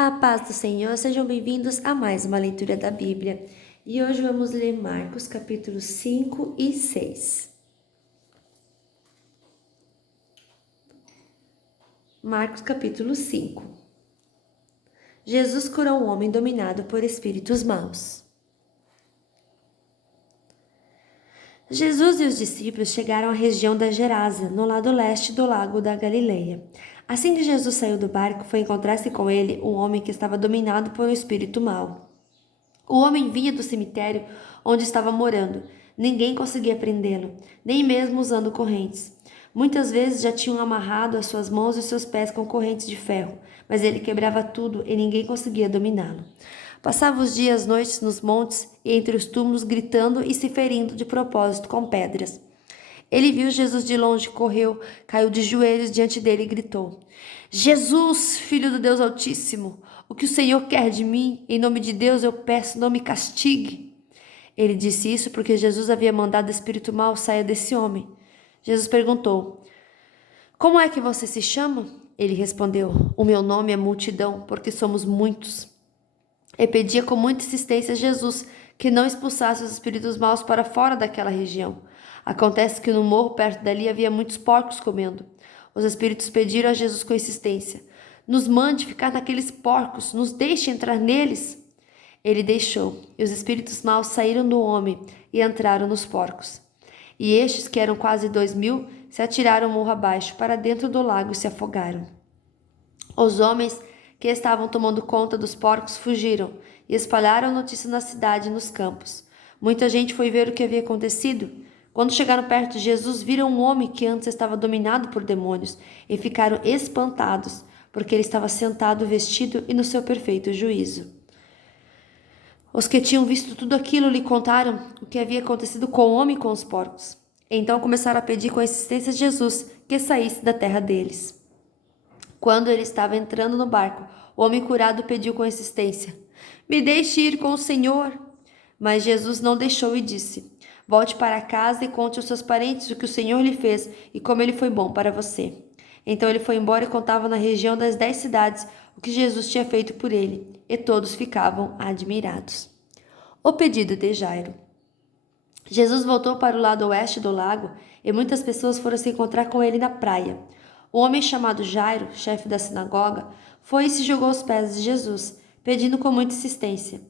A paz do Senhor, sejam bem-vindos a mais uma leitura da Bíblia. E hoje vamos ler Marcos capítulos 5 e 6. Marcos capítulo 5. Jesus curou um homem dominado por espíritos maus. Jesus e os discípulos chegaram à região da Gerásia, no lado leste do lago da Galileia. Assim que Jesus saiu do barco, foi encontrar-se com ele um homem que estava dominado por um espírito mau. O homem vinha do cemitério onde estava morando. Ninguém conseguia prendê-lo, nem mesmo usando correntes. Muitas vezes já tinham amarrado as suas mãos e os seus pés com correntes de ferro, mas ele quebrava tudo e ninguém conseguia dominá-lo. Passava os dias e as noites nos montes e entre os túmulos, gritando e se ferindo de propósito com pedras. Ele viu Jesus de longe, correu, caiu de joelhos diante dele e gritou: Jesus, filho do Deus Altíssimo, o que o Senhor quer de mim? Em nome de Deus eu peço, não me castigue. Ele disse isso porque Jesus havia mandado o espírito mau sair desse homem. Jesus perguntou: Como é que você se chama? Ele respondeu: O meu nome é Multidão, porque somos muitos. E pedia com muita insistência a Jesus que não expulsasse os espíritos maus para fora daquela região. Acontece que no morro perto dali havia muitos porcos comendo. Os espíritos pediram a Jesus com insistência: Nos mande ficar naqueles porcos, nos deixe entrar neles. Ele deixou, e os espíritos maus saíram do homem e entraram nos porcos. E estes, que eram quase 2.000, se atiraram morro abaixo para dentro do lago e se afogaram. Os homens que estavam tomando conta dos porcos fugiram e espalharam a notícia na cidade e nos campos. Muita gente foi ver o que havia acontecido. Quando chegaram perto de Jesus, viram um homem que antes estava dominado por demônios e ficaram espantados, porque ele estava sentado, vestido e no seu perfeito juízo. Os que tinham visto tudo aquilo lhe contaram o que havia acontecido com o homem e com os porcos. Então começaram a pedir com insistência a Jesus que saísse da terra deles. Quando ele estava entrando no barco, o homem curado pediu com insistência: Me deixe ir com o Senhor. Mas Jesus não deixou e disse: Volte para casa e conte aos seus parentes o que o Senhor lhe fez e como ele foi bom para você. Então ele foi embora e contava na região das 10 cidades o que Jesus tinha feito por ele, e todos ficavam admirados. O pedido de Jairo. Jesus voltou para o lado oeste do lago e muitas pessoas foram se encontrar com ele na praia. O homem chamado Jairo, chefe da sinagoga, foi e se jogou aos pés de Jesus, pedindo com muita insistência: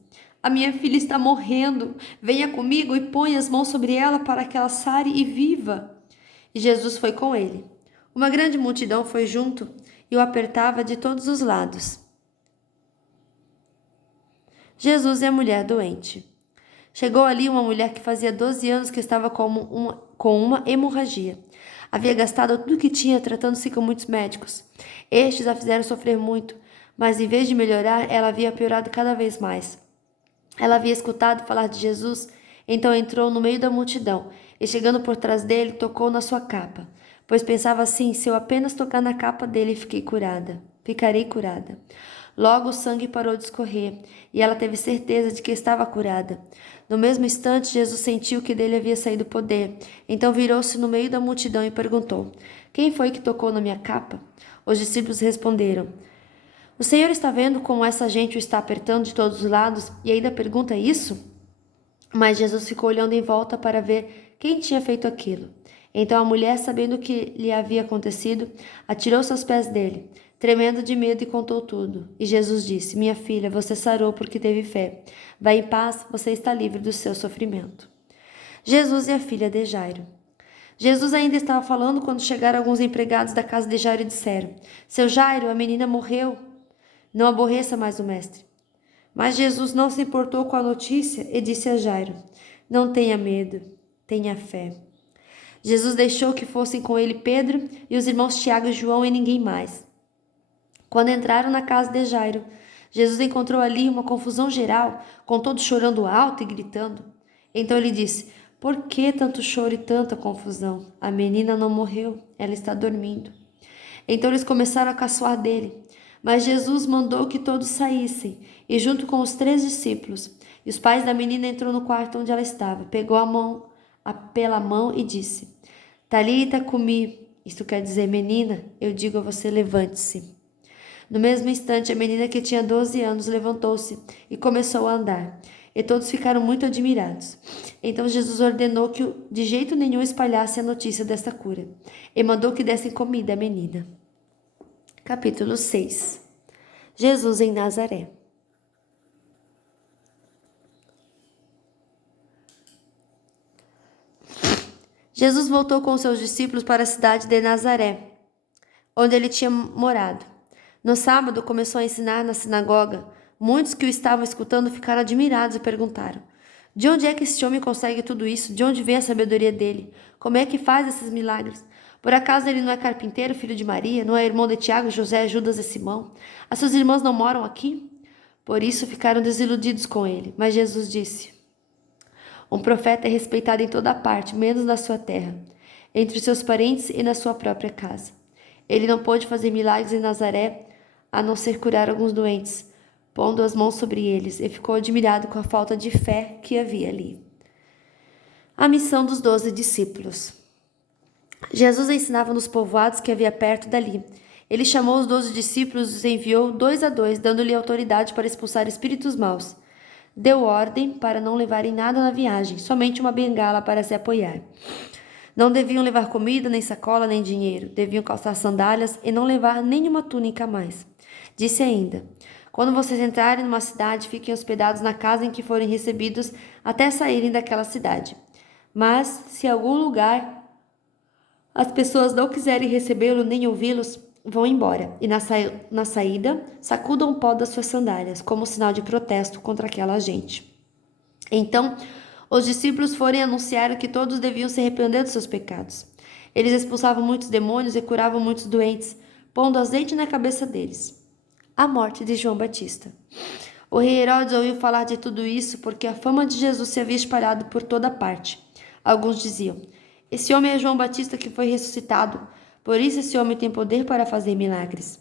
A minha filha está morrendo. Venha comigo e ponha as mãos sobre ela para que ela sare e viva. E Jesus foi com ele. Uma grande multidão foi junto e o apertava de todos os lados. Jesus e a mulher doente. Chegou ali uma mulher que fazia 12 anos que estava com uma hemorragia. Havia gastado tudo o que tinha tratando-se com muitos médicos. Estes a fizeram sofrer muito, mas em vez de melhorar, ela havia piorado cada vez mais. Ela havia escutado falar de Jesus, então entrou no meio da multidão e, chegando por trás dele, tocou na sua capa, pois pensava assim: se eu apenas tocar na capa dele, ficarei curada. Logo o sangue parou de escorrer e ela teve certeza de que estava curada. No mesmo instante, Jesus sentiu que dele havia saído poder. Então virou-se no meio da multidão e perguntou: Quem foi que tocou na minha capa? Os discípulos responderam: O Senhor está vendo como essa gente o está apertando de todos os lados e ainda pergunta isso? Mas Jesus ficou olhando em volta para ver quem tinha feito aquilo. Então a mulher, sabendo o que lhe havia acontecido, atirou-se aos pés dele, tremendo de medo, e contou tudo. E Jesus disse: Minha filha, você sarou porque teve fé. Vá em paz, você está livre do seu sofrimento. Jesus e a filha de Jairo. Jesus ainda estava falando quando chegaram alguns empregados da casa de Jairo e disseram: Seu Jairo, a menina morreu. Não aborreça mais o mestre. Mas Jesus não se importou com a notícia e disse a Jairo: Não tenha medo, tenha fé. Jesus deixou que fossem com ele Pedro e os irmãos Tiago e João e ninguém mais. Quando entraram na casa de Jairo, Jesus encontrou ali uma confusão geral, com todos chorando alto e gritando. Então ele disse: Por que tanto choro e tanta confusão? A menina não morreu, ela está dormindo. Então eles começaram a caçoar dele. Mas Jesus mandou que todos saíssem, e junto com os 3 discípulos. E os pais da menina entrou no quarto onde ela estava, pegou pela mão e disse: Talita cumi, isto quer dizer: menina, eu digo a você, levante-se. No mesmo instante, a menina que tinha 12 anos levantou-se e começou a andar. E todos ficaram muito admirados. Então Jesus ordenou que de jeito nenhum espalhasse a notícia desta cura, e mandou que dessem comida à menina. Capítulo 6. Jesus em Nazaré. Jesus voltou com seus discípulos para a cidade de Nazaré, onde ele tinha morado. No sábado, começou a ensinar na sinagoga. Muitos que o estavam escutando ficaram admirados e perguntaram: de onde é que esse homem consegue tudo isso? De onde vem a sabedoria dele? Como é que faz esses milagres? Por acaso ele não é carpinteiro, filho de Maria? Não é irmão de Tiago, José, Judas e Simão? As suas irmãs não moram aqui? Por isso ficaram desiludidos com ele. Mas Jesus disse: um profeta é respeitado em toda parte, menos na sua terra, entre seus parentes e na sua própria casa. Ele não pôde fazer milagres em Nazaré, a não ser curar alguns doentes, pondo as mãos sobre eles, e ficou admirado com a falta de fé que havia ali. A missão dos 12 discípulos. Jesus ensinava nos povoados que havia perto dali. Ele chamou os 12 discípulos e os enviou 2 a 2, dando-lhe autoridade para expulsar espíritos maus. Deu ordem para não levarem nada na viagem, somente uma bengala para se apoiar. Não deviam levar comida, nem sacola, nem dinheiro. Deviam calçar sandálias e não levar nenhuma túnica a mais. Disse ainda: quando vocês entrarem numa cidade, fiquem hospedados na casa em que forem recebidos até saírem daquela cidade. Mas, se em algum lugar as pessoas não quiserem recebê-lo nem ouvi-los, vão embora, e na saída, sacudam o pó das suas sandálias, como sinal de protesto contra aquela gente. Então, os discípulos foram e anunciaram que todos deviam se arrepender dos seus pecados. Eles expulsavam muitos demônios e curavam muitos doentes, pondo azeite na cabeça deles. A morte de João Batista. O rei Herodes ouviu falar de tudo isso porque a fama de Jesus se havia espalhado por toda parte. Alguns diziam: esse homem é João Batista que foi ressuscitado, por isso esse homem tem poder para fazer milagres.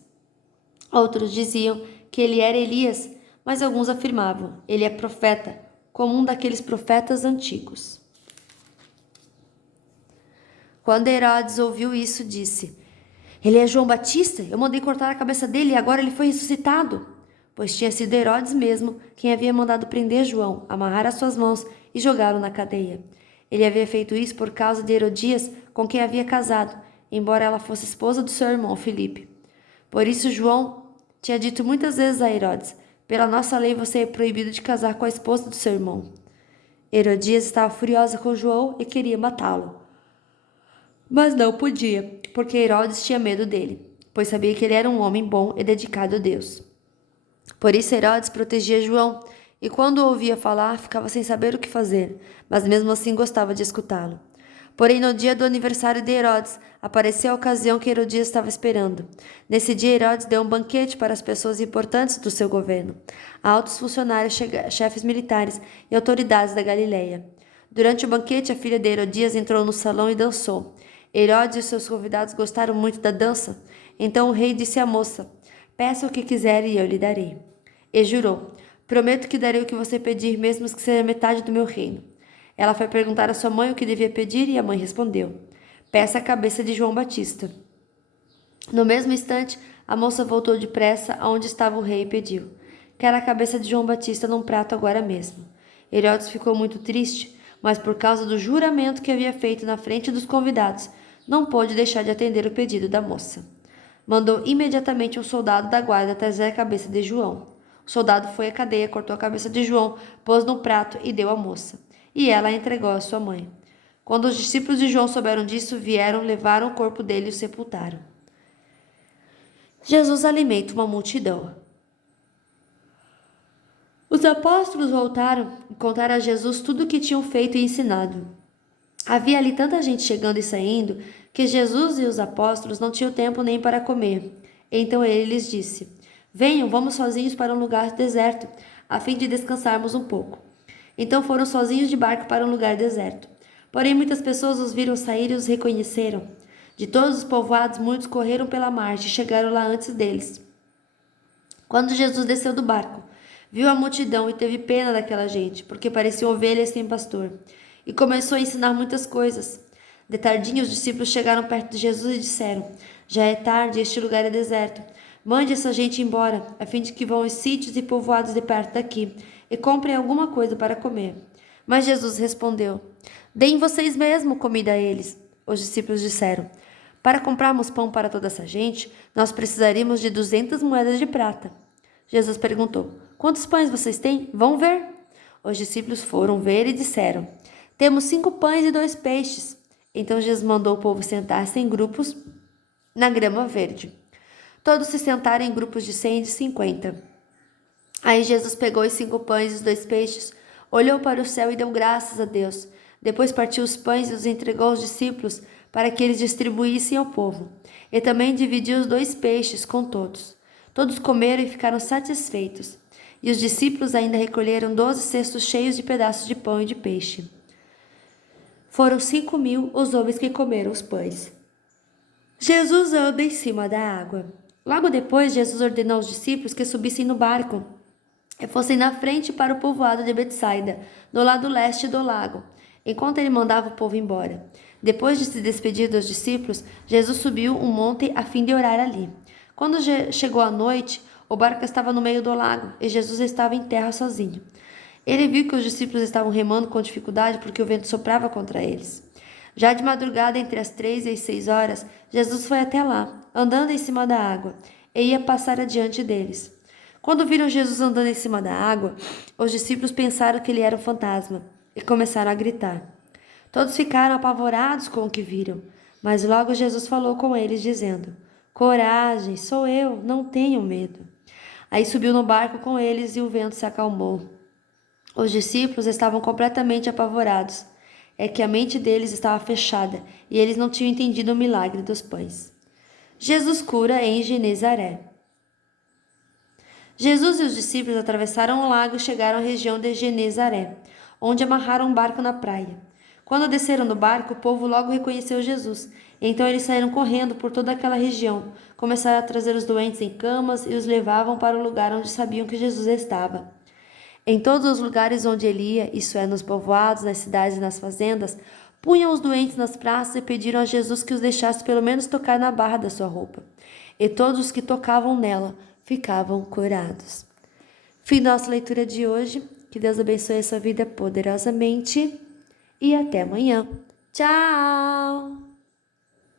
Outros diziam que ele era Elias, mas alguns afirmavam: ele é profeta, como um daqueles profetas antigos. Quando Herodes ouviu isso, disse: ele é João Batista? Eu mandei cortar a cabeça dele e agora ele foi ressuscitado. Pois tinha sido Herodes mesmo quem havia mandado prender João, amarrar as suas mãos e jogá-lo na cadeia. Ele havia feito isso por causa de Herodias, com quem havia casado, embora ela fosse esposa do seu irmão Filipe. Por isso João tinha dito muitas vezes a Herodes: pela nossa lei você é proibido de casar com a esposa do seu irmão. Herodias estava furiosa com João e queria matá-lo. Mas não podia, porque Herodes tinha medo dele, pois sabia que ele era um homem bom e dedicado a Deus. Por isso Herodes protegia João, e quando o ouvia falar, ficava sem saber o que fazer, mas mesmo assim gostava de escutá-lo. Porém, no dia do aniversário de Herodes, apareceu a ocasião que Herodias estava esperando. Nesse dia, Herodes deu um banquete para as pessoas importantes do seu governo, altos funcionários, chefes militares e autoridades da Galileia. Durante o banquete, a filha de Herodias entrou no salão e dançou. Herodes e seus convidados gostaram muito da dança. Então o rei disse à moça: peça o que quiser e eu lhe darei. E jurou: prometo que darei o que você pedir, mesmo que seja metade do meu reino. Ela foi perguntar à sua mãe o que devia pedir e a mãe respondeu: peça a cabeça de João Batista. No mesmo instante, a moça voltou depressa aonde estava o rei e pediu: quero a cabeça de João Batista num prato agora mesmo. Herodes ficou muito triste, mas por causa do juramento que havia feito na frente dos convidados, não pôde deixar de atender o pedido da moça. Mandou imediatamente um soldado da guarda trazer a cabeça de João. O soldado foi à cadeia, cortou a cabeça de João, pôs no prato e deu à moça. E ela a entregou à sua mãe. Quando os discípulos de João souberam disso, vieram, levaram o corpo dele e o sepultaram. Jesus alimenta uma multidão. Os apóstolos voltaram e contaram a Jesus tudo o que tinham feito e ensinado. Havia ali tanta gente chegando e saindo que Jesus e os apóstolos não tinham tempo nem para comer. Então ele lhes disse: venham, vamos sozinhos para um lugar deserto, a fim de descansarmos um pouco. Então foram sozinhos de barco para um lugar deserto. Porém muitas pessoas os viram sair e os reconheceram. De todos os povoados, muitos correram pela margem e chegaram lá antes deles. Quando Jesus desceu do barco, viu a multidão e teve pena daquela gente, porque pareciam ovelhas sem pastor, e começou a ensinar muitas coisas. De tardinho, os discípulos chegaram perto de Jesus e disseram: já é tarde e este lugar é deserto. Mande essa gente embora, a fim de que vão aos sítios e povoados de perto daqui e comprem alguma coisa para comer. Mas Jesus respondeu: Deem vocês mesmo comida a eles. Os discípulos disseram: Para comprarmos pão para toda essa gente, nós precisaríamos de 200 moedas de prata. Jesus perguntou: Quantos pães vocês têm? Vão ver. Os discípulos foram ver e disseram: Temos 5 pães e 2 peixes. Então Jesus mandou o povo sentar-se em grupos na grama verde. Todos se sentaram em grupos de 100 e de 50. Aí Jesus pegou os 5 pães e os 2 peixes, olhou para o céu e deu graças a Deus. Depois partiu os pães e os entregou aos discípulos para que eles distribuíssem ao povo. E também dividiu os 2 peixes com todos. Todos comeram e ficaram satisfeitos. E os discípulos ainda recolheram 12 cestos cheios de pedaços de pão e de peixe. Foram 5.000 os homens que comeram os pães. Jesus anda em cima da água. Logo depois, Jesus ordenou aos discípulos que subissem no barco e fossem na frente para o povoado de Betsaida, no lado leste do lago, enquanto ele mandava o povo embora. Depois de se despedir dos discípulos, Jesus subiu um monte a fim de orar ali. Quando chegou a noite, o barco estava no meio do lago e Jesus estava em terra sozinho. Ele viu que os discípulos estavam remando com dificuldade porque o vento soprava contra eles. Já de madrugada, entre as 3 e as 6 horas, Jesus foi até lá, andando em cima da água, e ia passar adiante deles. Quando viram Jesus andando em cima da água, os discípulos pensaram que ele era um fantasma e começaram a gritar. Todos ficaram apavorados com o que viram, mas logo Jesus falou com eles, dizendo: Coragem, sou eu, não tenham medo. Aí subiu no barco com eles e o vento se acalmou. Os discípulos estavam completamente apavorados. É que a mente deles estava fechada e eles não tinham entendido o milagre dos pães. Jesus cura em Genezaré. Jesus e os discípulos atravessaram o lago e chegaram à região de Genezaré, onde amarraram um barco na praia. Quando desceram do barco, o povo logo reconheceu Jesus. Então eles saíram correndo por toda aquela região, começaram a trazer os doentes em camas e os levavam para o lugar onde sabiam que Jesus estava. Em todos os lugares onde ele ia, isso é, nos povoados, nas cidades e nas fazendas, punham os doentes nas praças e pediram a Jesus que os deixasse pelo menos tocar na barra da sua roupa. E todos os que tocavam nela ficavam curados. Fim da nossa leitura de hoje. Que Deus abençoe a sua vida poderosamente e até amanhã. Tchau!